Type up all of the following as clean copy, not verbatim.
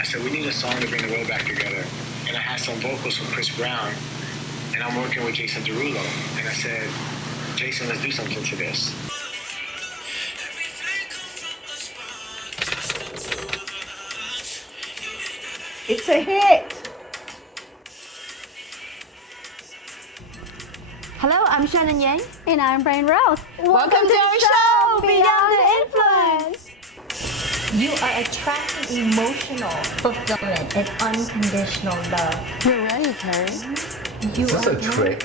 I said, we need a song to bring the world back together. And I had some vocals from Chris Brown, and I'm working with Jason Derulo. And I said, Jason, let's do something to this. It's a hit. Hello, I'm Shannon Yang. And I'm Brian Rose. Welcome to our show, Beyond the Influence. You are attracting emotional fulfillment and unconditional love. We're ready, Carrie. You Is this are a trick?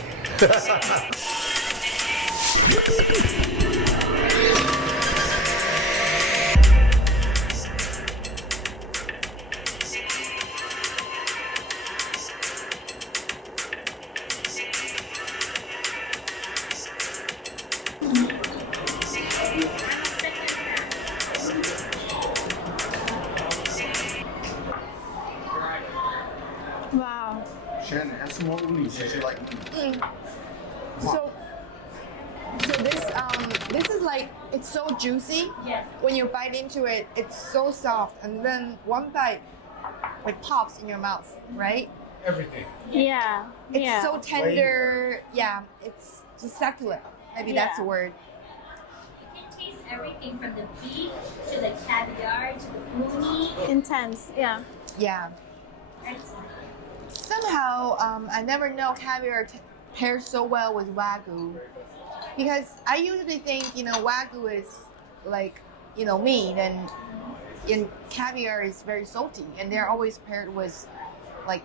Wow. Shannon, add some more uni since you like. So this is like, it's so juicy. Yes. When you bite into it, it's so soft, and then one bite, it pops in your mouth, right? Everything. Yeah. It's yeah. so tender. Yeah, it's just succulent. Maybe that's the Yeah. word. You can taste everything from the beef to the caviar to the uni. Intense. Yeah. Yeah. Somehow, I never know caviar pairs so well with Wagyu. Because I usually think, Wagyu is like, meat, and caviar is very salty, and they're always paired with, like,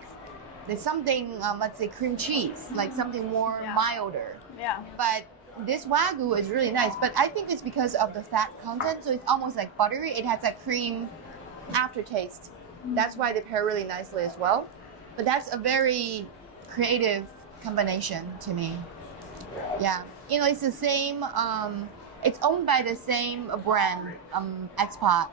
there's something, let's say cream cheese, like something more milder. Yeah. But this Wagyu is really nice, but I think it's because of the fat content, so it's almost like buttery. It has that cream aftertaste. That's why they pair really nicely as well. But that's a very creative combination to me. Yeah. It's the same, it's owned by the same brand, Xpot,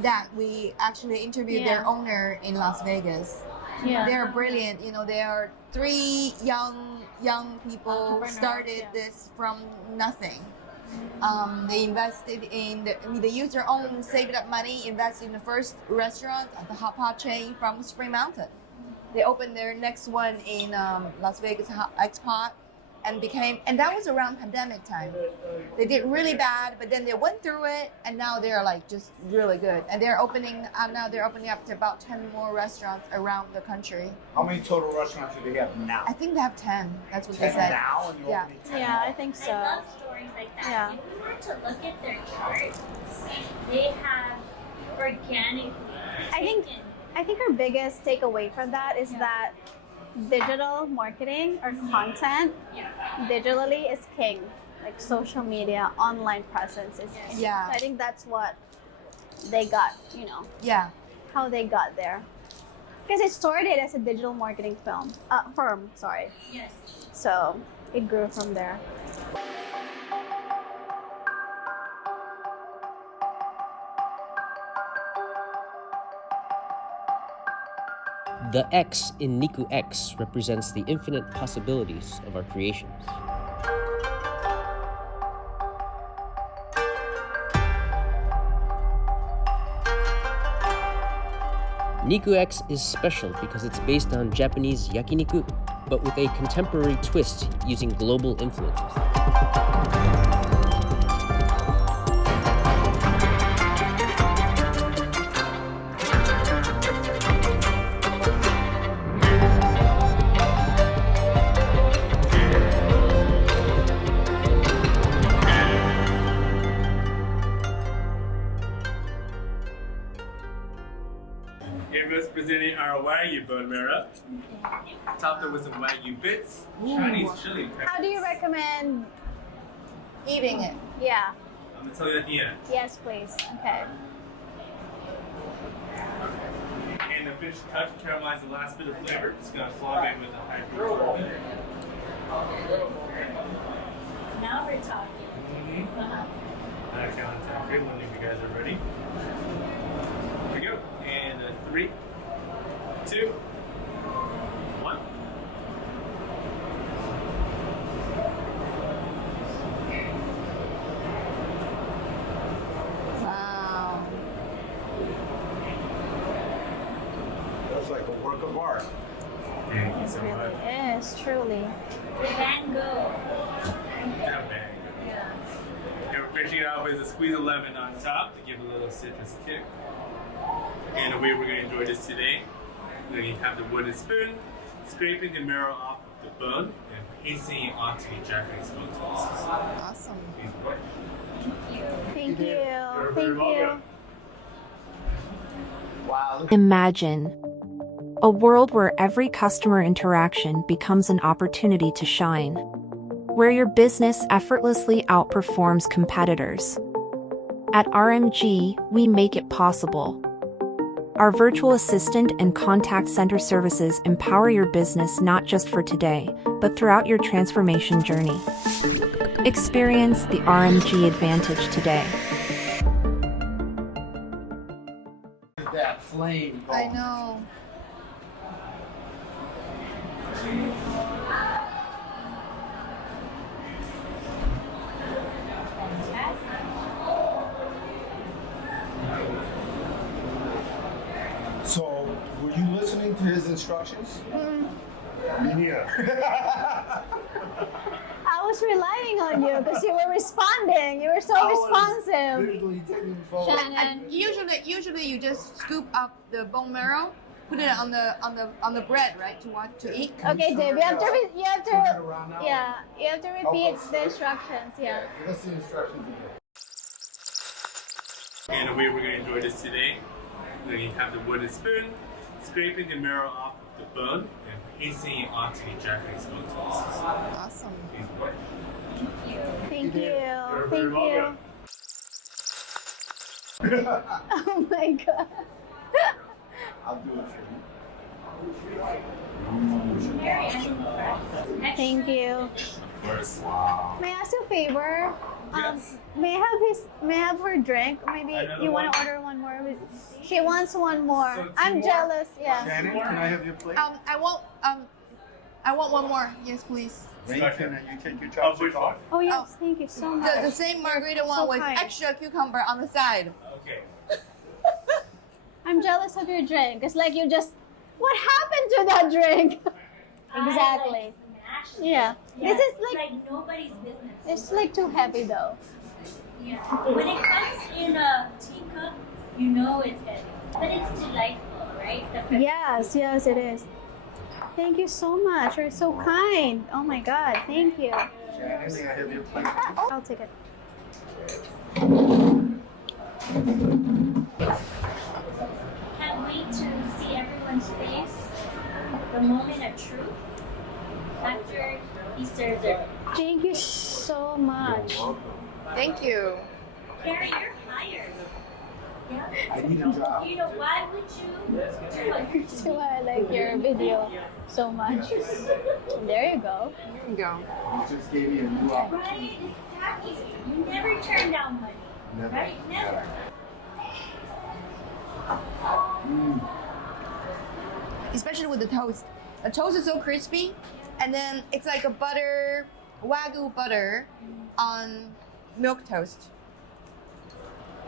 that we actually interviewed their owner in Las Vegas. Yeah. They're brilliant. They are three young people started this from nothing. They invested they used their own saved up money, invested in the first restaurant at the hot pot chain from Spring Mountain. They opened their next one in Las Vegas Xpot, and that was around pandemic time. They did really bad, but then they went through it, and now they're like just really good. And they're opening up to about 10 more restaurants around the country. How many total restaurants do they have now? I think they have 10. That's what they 10 said. now, and you're Yeah. opening 10 Yeah, more? I think so. I love stories like that. Yeah. If you were to look at their charts, they have organically I think our biggest takeaway from that is that digital marketing or content digitally is king. Like social media, online presence is king. Yeah. I think that's what they got, Yeah. how they got there. Because it started as a digital marketing firm, sorry. Yes. So it grew from there. The X in Niku X represents the infinite possibilities of our creations. Niku X is special because it's based on Japanese yakiniku, but with a contemporary twist using global influences. Everyone's presenting our Wagyu bone marrow. Topped it with some Wagyu bits, Chinese chili peppers. How do you recommend? Eating it. Yeah. I'm gonna tell you at the end. Yes, please. Okay. And the finished cut to caramelize the last bit of flavor. It's gonna flambe with a high heat. Now we're talking. I count on 10 for you when you guys are ready. Here we go. And 3, 2, 1. Wow. looks like a work of art. Thank you so It much. really is, truly. Van Gogh. That bag. Yeah. And we're finishing it off with a squeeze of lemon on top to give a little citrus kick. And the way we're going to enjoy this today, then you have the wooden spoon, scraping the marrow off of the bone and pasting it onto the Japanese bone toast. Awesome. Please enjoy. Thank you. You're Thank very you. welcome. Wow. Look Imagine a world where every customer interaction becomes an opportunity to shine, where your business effortlessly outperforms competitors. At RMG, we make it possible. Our virtual assistant and contact center services empower your business not just for today, but throughout your transformation journey. Experience the RMG advantage today. at that flame. I know. So, were you listening to his instructions? Me neither. I was relying on you because you were responding. You were so responsive. Literally taking the phone. And usually you just scoop up the bone marrow, put it on the bread, right, to eat. Okay, Dave, you have to Turn it around now. yeah, you have to repeat us. the instructions. Yeah. Give us the instructions again. And the way we're going to enjoy this today, then you have the wooden spoon, scraping the marrow off of the bone and pasting it onto the Japanese bone toast. Awesome. Please enjoy. Thank you. You're Thank very you. welcome. Oh my god. I'll do it for Very impressed. Thank you. First. Wow. May I ask you a favor? Yes. May I have her drink? Maybe Another you want to one? order one more. She wants one more. So two I'm more? jealous. Yeah. Shannon, can I have your plate? I want one more. Yes, please. Ray, can you take your Oh, which chopstick one? off? Oh yes, thank you so much. The same margarita one So with kind. extra cucumber on the side. Okay. I'm jealous of your drink. It's like you just. What happened to that drink? Exactly. Yeah. This is like nobody's business. It's like too heavy though. Yeah. When it comes in a teacup, you know it's heavy, but it's delightful, right? The Yes, yes, it is. Thank you so much. You're so kind. Oh my God. Thank you. Shannon, may I have your plate? I'll take it. Can't wait to see everyone's face. The moment of truth after he serves it. Thank you so much. Thank you. Carrie, you're hired. Yeah. I need a job. You know, why would you do what you're So doing? I like your video so much. There you go. There you go. We just gave you a new opportunity. Right? Exactly. You never turn down money. Never. Right? Never. Especially with the toast. The toast is so crispy, and then it's like a butter, wagyu butter on milk toast.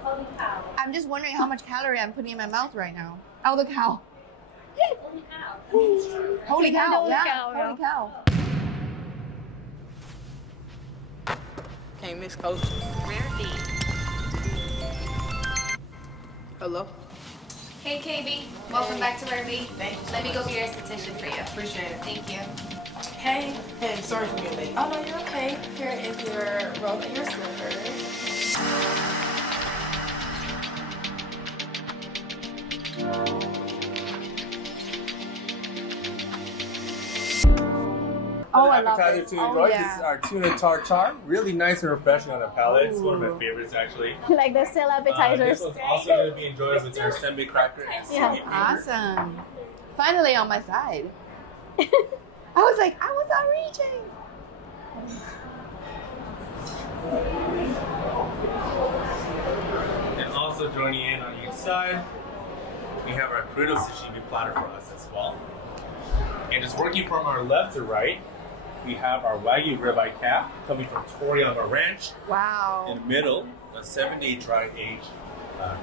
Holy cow. I'm just wondering how much calorie I'm putting in my mouth right now. Oh, the cow. Holy cow. Holy cow. Holy Yeah. cow, yeah. Holy cow. Okay, Miss Coach. Hello. Hey KB, welcome back to Rare Beef. Let me go be your esthetician for you. Appreciate it. Thank you. Hey. Hey, sorry for being late. Oh no, you're okay. Here is your robe and your slippers. Oh, I love Appetizer this. to Oh, enjoy. yeah. This is our tuna tartare. Really nice and refreshing on the palate. It's one of my favorites actually. Like the still This appetizers. one's also going to be enjoyed with our semi cracker and Yeah. seaweed flavor. Awesome. Finally on my side. I was like, I was not reaching. And also joining in on each side, we have our Corito sashimi platter for us as well. And just working from our left to right, we have our Wagyu ribeye cap coming from Toriyama Ranch. Wow. In the middle, a 7-day dry aged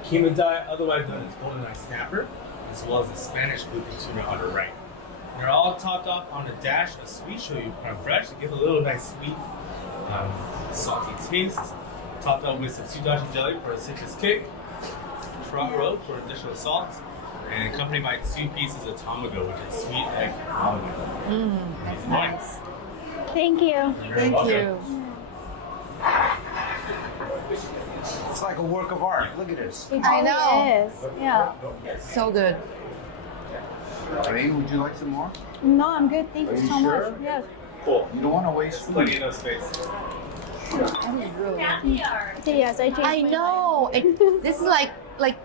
Kimondai, otherwise known as golden eye snapper. as well as the Spanish bluefin tuna on the right. They're all topped off on a dash of sweet shoyu creme fraiche to give a little nice sweet, salty taste. Topped up with some sudachi jelly for a citrus kick, front row for additional salt, and accompanied by 2 pieces of tamago, which is sweet egg tamago. That's nice. Thank you. Thank you. It's like a work of art. Look at this. It I really know. is. Yeah. So good. Ray, would you like some more? No, I'm good. Thank Are you you so sure? much. Yes. Cool. You don't want to waste Plenty food. enough space. Backyard. Okay, yes, I changed I my know. This is like it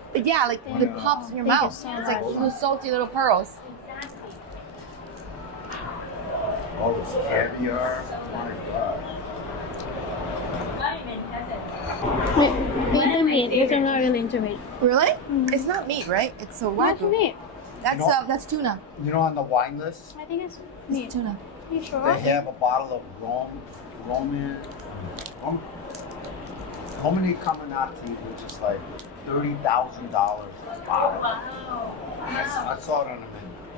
pops in your Thank you mouth. so It's like much. little salty little pearls. All this caviar. Oh my God. I'm in heaven. Wait, the meat. Because I'm not really into meat. Really? It's not meat, right? It's a What's wagyu. meat? That's No. that's tuna. You know, on the wine list, I think it's It's meat. tuna. Are you sure? they have a bottle of Romani Caminati, which is like $30,000 a bottle. Wow. I saw it on the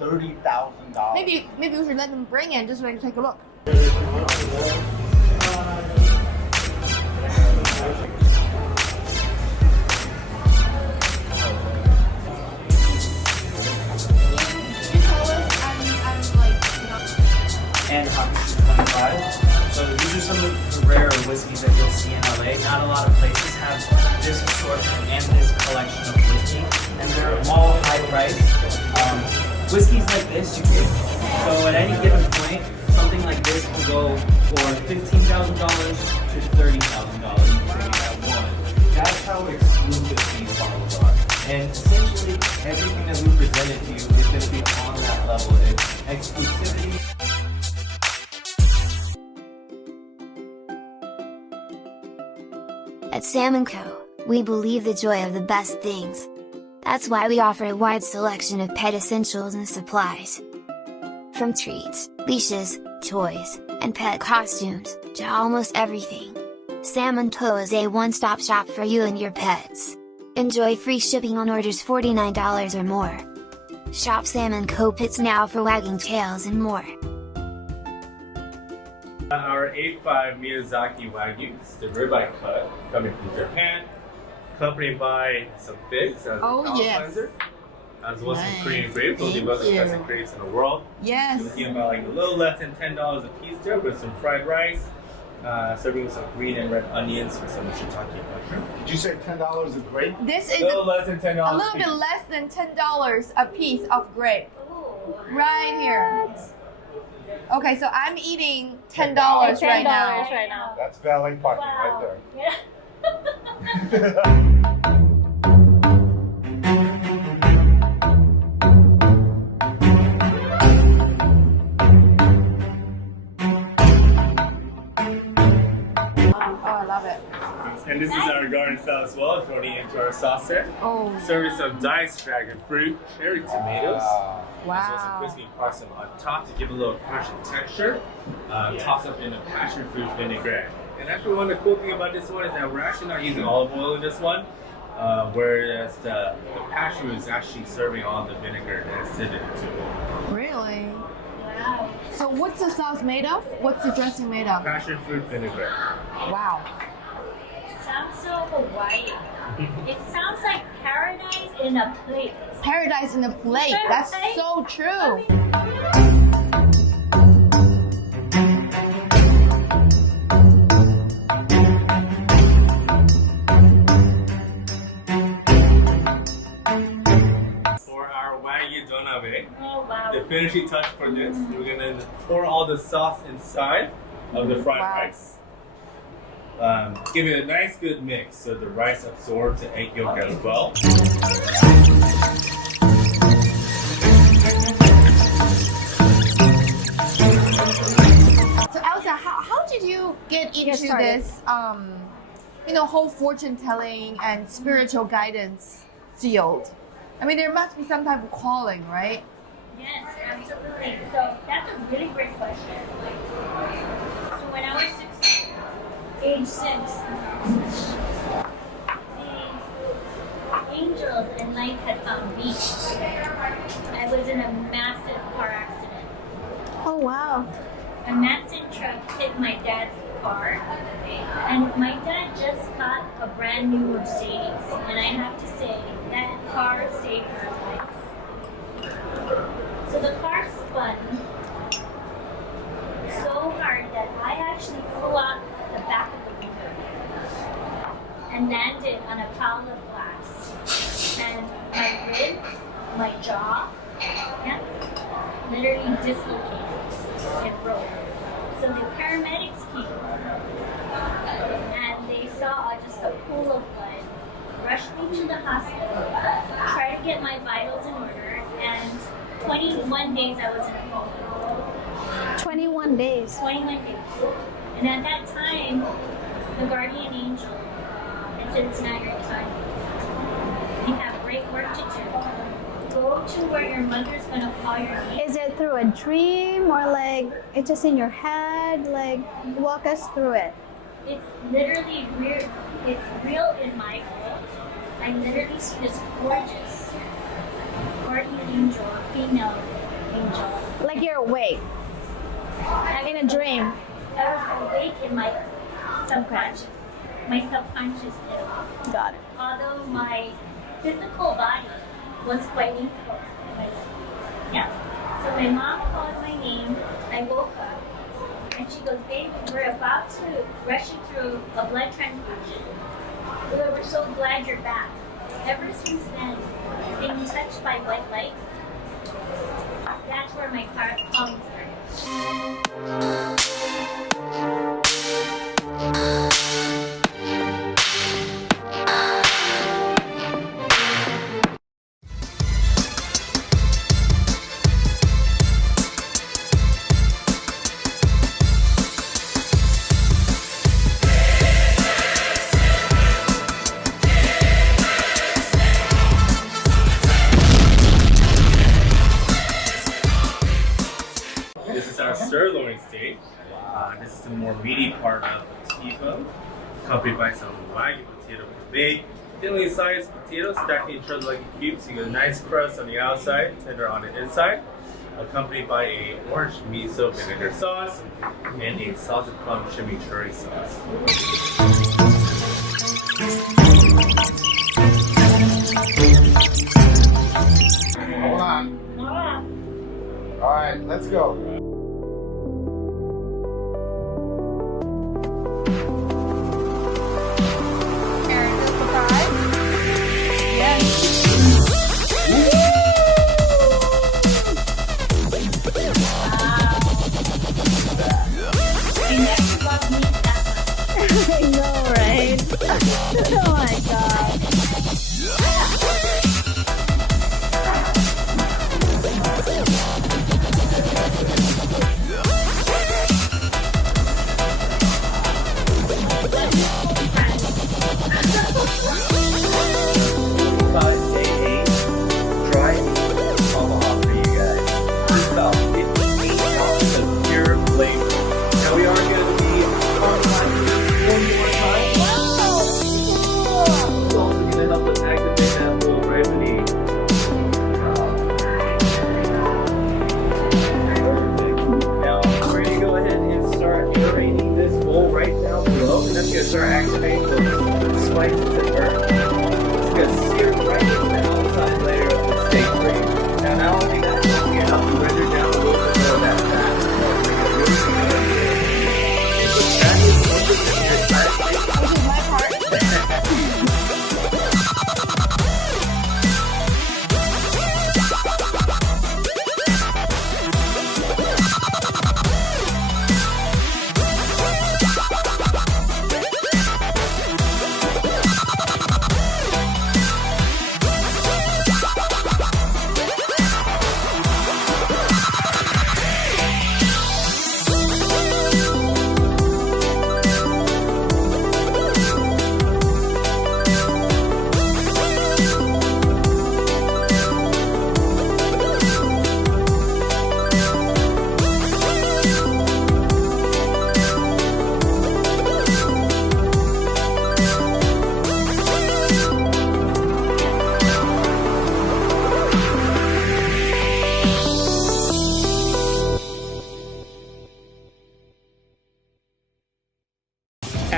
menu. $30,000. Maybe we should let them bring it just so I can take a look. And Hops 25. So these are some of the rare whiskeys that you'll see in LA. Not a lot of places have this assortment and this collection of whiskey, and they're all high priced. Whiskeys like this you get. So at any given point, something like this can go for $15,000 to $30,000 if you have one. That's how exclusive these bottles are. And essentially, everything that we presented to you is going to be on that level. It's exclusivity. At Salmon Co., we believe the joy of the best things. That's why we offer a wide selection of pet essentials and supplies. From treats, leashes, toys, and pet costumes, to almost everything. Salmon Co. is a one-stop shop for you and your pets. Enjoy free shipping on orders $49 or more. Shop Salmon Co. Pits now for wagging tails and more. Our A5 Miyazaki Wagyu, this is the ribeye cut, coming from Japan, accompanied by some figs as a palate cleanser, as well as some Korean grapes. Those are the most expensive grapes in the world. Yes. You're looking about like a little less than $10 a piece there, with some fried rice, serving with some green and red onions with some shiitake mushroom. Did you say $10 a grape? This is A little less than $10 a little bit less than $10 a piece of grape. Right here. Okay, so I'm eating $10 right now. right now. That's valet parking Wow. right Yeah. there. Oh, I love it. And this is our garden style as well, thrown into our sauce set. Oh, Serving some diced dragon fruit, cherry tomatoes, as well as some wow. crispy parsley on top to give a little crunch and texture. Tossed up in a passion fruit vinaigrette. And actually, one of the cool things about this one is that we're actually not using olive oil in this one, whereas the passion fruit is actually serving all the vinegar and acidity to it. Really? Wow. So what's the sauce made of? What's the dressing made of? Passion fruit vinaigrette. Wow. Sounds so Hawaiian. It sounds like paradise in a plate. Paradise in a plate. That's Right? so true. For our Wagyu donabe, Oh wow. the finishing touch for this, we're gonna pour all the sauce inside of the fried Wow. rice. Give it a nice good mix so the rice absorbs the egg yolk as well. So Elsa, how did you get into started. this whole fortune telling and spiritual guidance field? I mean, there must be some type of calling, right? Yes, absolutely. So that's a really great question. So when I was age 6, the angels and light had found me. was in a massive car accident. Oh wow. A massive truck hit my dad's car, and my dad just got a brand new Mercedes, and I have to say that car saved our lives. So the car spun so hard that I actually flew out the back of the window and landed on a pile of glass, and my ribs, my jaw, literally dislocated. It broke. So the paramedics came and they saw just a pool of blood, rushed me to the hospital, tried to get my vitals in order, and 21 days I was in a coma. 21 days. 21 days. And at that time, the guardian angel had said, it's not your time. You have great work to do. Go to where your mother's gonna call your name. Is it through a dream or like it's just in your head? Like walk us through it. It's literally real. It's real in my world. I literally see this gorgeous guardian angel, a female angel. Like you're awake. In a dream. I was awake in my subconscious. My subconscious did. Got it. Although my physical body was fighting for my life. Yeah. So my mom called my name. I woke up. And she goes, babe, we're about to rush you through a blood transfusion. We're so glad you're back. Ever since then, being touched by white light, that's where my calling started. This is our sirloin steak. This is the more meaty part of the T-bone, accompanied by some wagyu potato puree. Thinly sliced potatoes stacked in each other like cubes. You get a nice crust on the outside, tender on the inside, accompanied by a orange miso vinegar sauce and a salted plum chimichurri sauce. Hold on. All right, let's go. I know, right? Oh my god.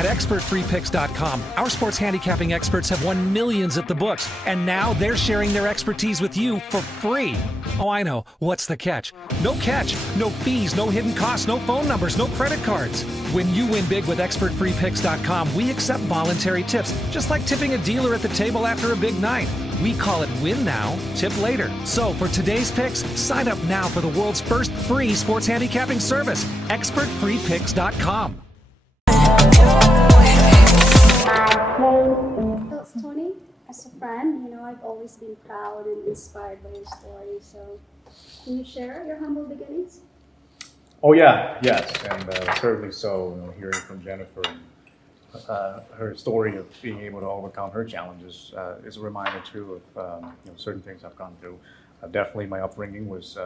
At ExpertFreePicks.com, our sports handicapping experts have won millions at the books, and now they're sharing their expertise with you for free. Oh, I know. What's the catch? No catch. No fees, no hidden costs, no phone numbers, no credit cards. When you win big with ExpertFreePicks.com, we accept voluntary tips, just like tipping a dealer at the table after a big night. We call it win now, tip later. So for today's picks, sign up now for the world's first free sports handicapping service, ExpertFreePicks.com. That's Tony. As a friend, I've always been proud and inspired by your story. So, can you share your humble beginnings? Oh yeah, yes, and certainly so. Hearing from Jennifer, her story of being able to overcome her challenges is a reminder too of certain things I've gone through. Definitely, my upbringing was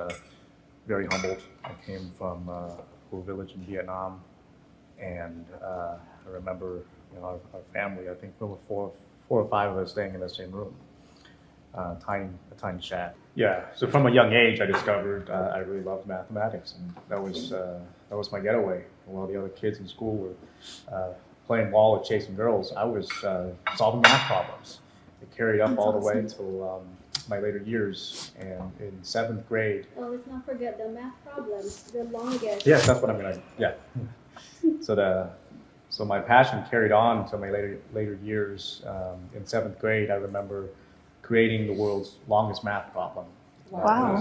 very humbled. I came from a poor village in Vietnam, and I remember our family. I think there were four or five of us staying in the same room, a tiny shack. Yeah. So from a young age, I discovered I really loved mathematics, and that was my getaway. While the other kids in school were playing ball or chasing girls, I was solving math problems. It carried up all the way till my later years, and in 7th grade. Well, let's not forget the math problems, the longest. Yes, that's what I'm gonna. Yeah. So my passion carried on to my later years. In 7th grade, I remember creating the world's longest math problem. Wow.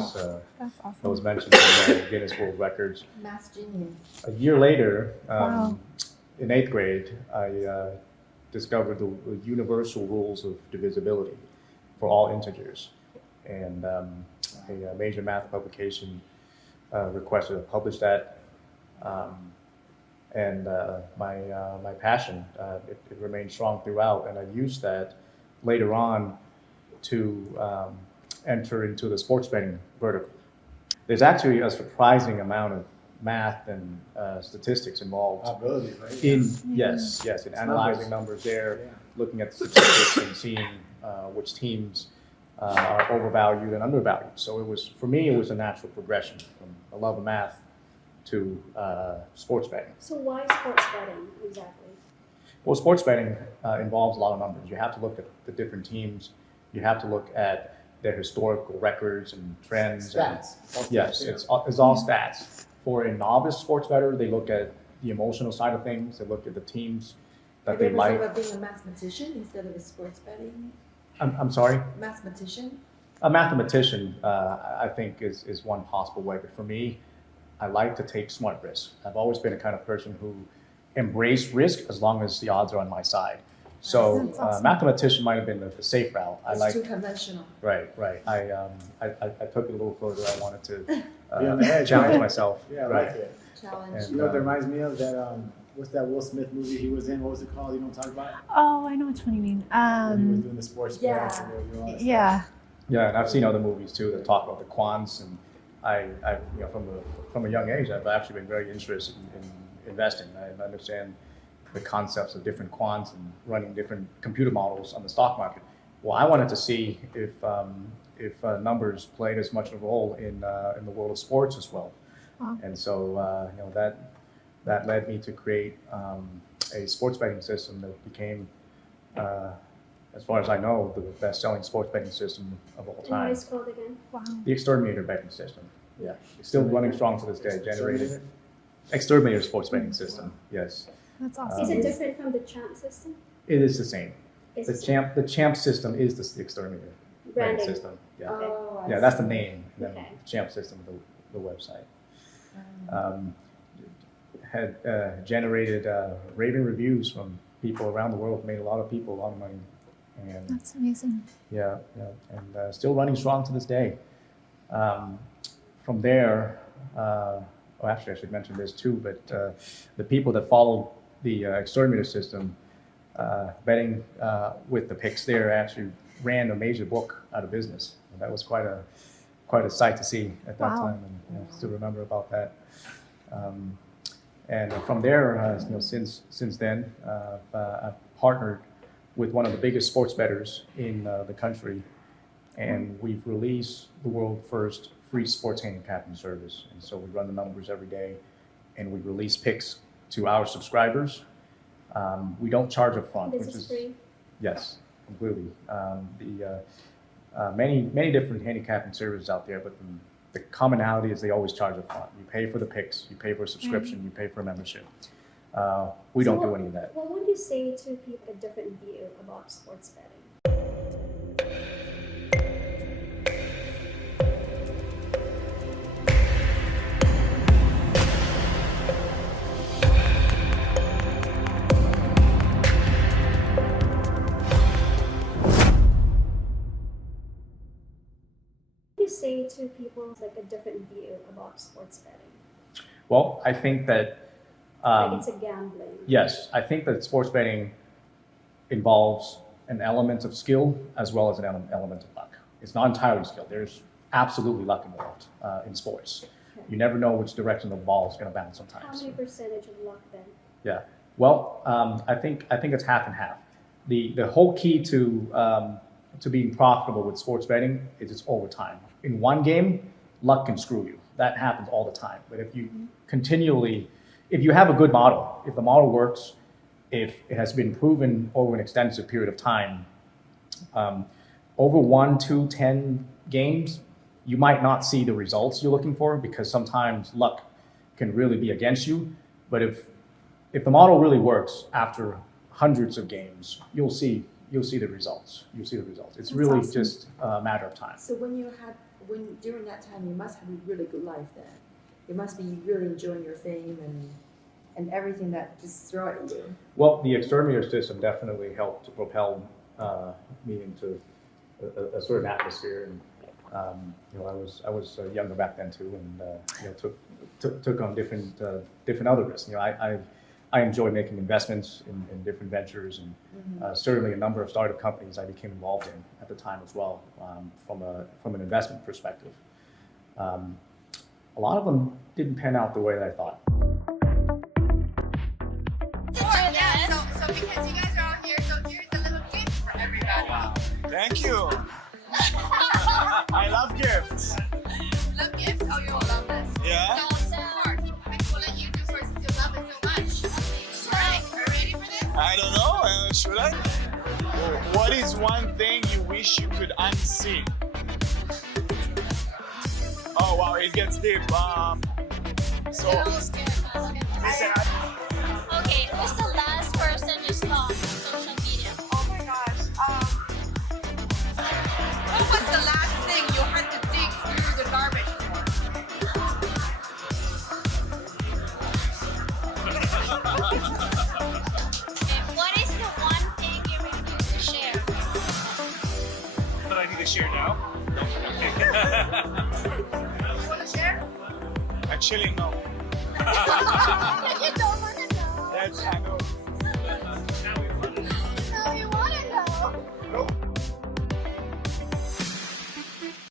That's awesome. That was mentioned in the Guinness World Records. Math genius. A year later, Wow. in 8th grade, I discovered the universal rules of divisibility for all integers. And a major math publication requested to publish that. And my passion, it remained strong throughout, and I used that later on to enter into the sports betting vertical. There's actually a surprising amount of math and statistics involved. Probability, right? In analyzing numbers there, looking at the statistics and seeing which teams are overvalued and undervalued. So for me, it was a natural progression from a love of math to sports betting. So why sports betting exactly? Well, sports betting involves a lot of numbers. You have to look at the different teams. You have to look at their historical records and trends. Stats. Yes, it's all stats. For a novice sports bettor, they look at the emotional side of things. They look at the teams that they like. Have you ever thought about being a mathematician instead of a sports betting? I'm sorry? Mathematician? A mathematician, I think, is one possible way. But for me, I like to take smart risks. I've always been a kind of person who embrace risk as long as the odds are on my side. So That's awesome. Mathematician might have been the safe route. It's too conventional. Right. I took it a little further. I wanted to Be on the edge, challenge right? myself. Yeah, I right. like it. Challenge. And, You know what that reminds me of? That what's that Will Smith movie he was in? What was it called? You know what I'm talking about? Oh, I know which one you mean. When he was doing the sports yeah. bets and all that stuff. Yeah. Yeah, and I've seen other movies too that talk about the quants, and I from a young age, I've actually been very interested in investing. I understand the concepts of different quants and running different computer models on the stock market. Well, I wanted to see if numbers played as much of a role in the world of sports as well. Wow. And so that led me to create a sports betting system that became, as far as I know, the best-selling sports betting system of all And what time. is it called again? Wow. The Exterminator betting system. Yeah, it's still running strong to this day. Generated Exterminator sports betting system. Yes. That's Is it different from the champ system? It is the same. It's The champ system is the Exterminator betting Branding. system. Yeah. Oh, I Yeah, that's the see. name. Then Okay. the champ system of the website. Had generated raving reviews from people around the world. Made a lot of people a lot of money. And That's amazing. yeah, and still running strong to this day. From there, actually I should mention this too, but the people that followed the Exterminator system, betting with the picks there, actually ran a major book out of business. And that was quite a sight to see at that Wow. time, and still remember about that. And from there, since then, I've partnered with one of the biggest sports bettors in the country, and we've released the world's first free sports handicapping service. And so we run the numbers every day, and we release picks to our subscribers. We don't charge up front, This which is free? Yes, completely. Many different handicapping services out there, but the commonality is they always charge up front. You pay for the picks, you pay for a subscription, you pay for a membership. We don't do any of that. What would you say to people a different view about sports betting? Say to people like a different view about sports betting? Well, I think that Like it's a gambling. yes, I think that sports betting involves an element of skill as well as an element of luck. It's not entirely skill. There's absolutely luck involved in sports. You never know which direction the ball is going to bounce How sometimes. many percentage of luck then? Yeah. Well, I think it's half and half. The whole key to being profitable with sports betting is it's over time. In one game, luck can screw you. That happens all the time. But if you continually, if you have a good model, if the model works, if it has been proven over an extensive period of time, over 1, 2, 10 games, you might not see the results you're looking for because sometimes luck can really be against you. But if the model really works after hundreds of games, you'll see the results. You'll see the results. It's That's really awesome. just a matter of time. So during that time, you must have a really good life then. You must be really enjoying your fame and everything that just throw at you. Well, the exterminator system definitely helped to propel me into a certain atmosphere, and I was younger back then too, and took on different other risks. I enjoy making investments in different ventures, and certainly a number of startup companies I became involved in at the time as well, from an investment perspective. A lot of them didn't pan out the way that I thought. So because you guys are all here, so here's a little gift for everybody. Thank you. I love gifts. Love gifts? Oh, you all love this. Yeah. So, of course, we'll let you do first since you love it so much. Alright, are you ready for this? I don't know. Should I? What is one thing you wish you could unsee? Oh wow, it gets deep. So listen. Okay, who's the last person you stalked on social media? Oh my gosh. What was the last thing you had to dig through the garbage for? Okay, what is the one thing you refuse to share? But I need to share now. You want to share? I'm chilling now. You don't want to know. Let's hang out.